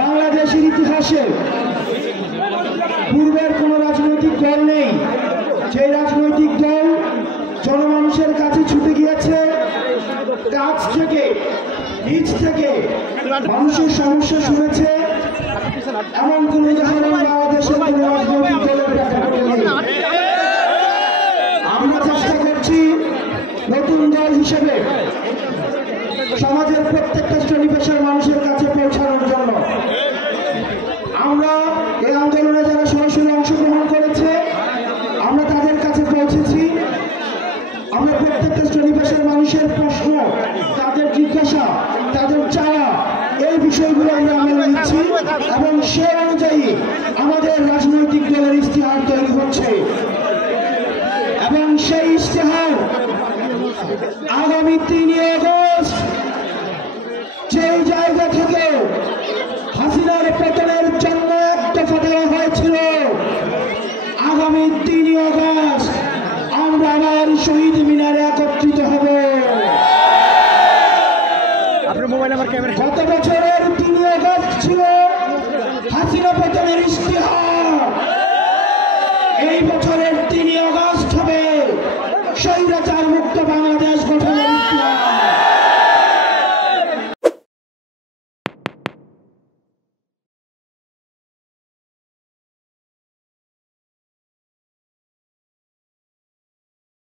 বাংলাদেশের ইতিহাসে পূর্বের কোন রাজনৈতিক দল নেই যে রাজনৈতিক দল জনমানুষের কাছে ছুটে গিয়েছে, কাছ থেকে নিজ থেকে মানুষের সমস্যা শুনেছে, এমন কোন উদাহরণ বাংলাদেশের কোন রাজনৈতিক দলের দেখা নেই। আমরা চেষ্টা করছি নতুন দল হিসেবে সমাজের প্রত্যেকটা শ্রেণী পেশার মানুষের কাছে পৌঁছানোর জন্য। আমরা এই আন্দোলনে যারা সরাসরি অংশগ্রহণ করেছে আমরা তাদের কাছে পৌঁছেছি। আমরা প্রত্যেকটা শ্রেণী পেশার মানুষের প্রশ্ন, তাদের জিজ্ঞাসা, তাদের চাওয়া, এই বিষয়গুলো আমরা মেনে নিচ্ছি এবং সে অনুযায়ী আমাদের রাজনৈতিক দলের ইশতেহার তৈরি হচ্ছে এবং সেই ইশতেহার আগামী 3 আগস্ট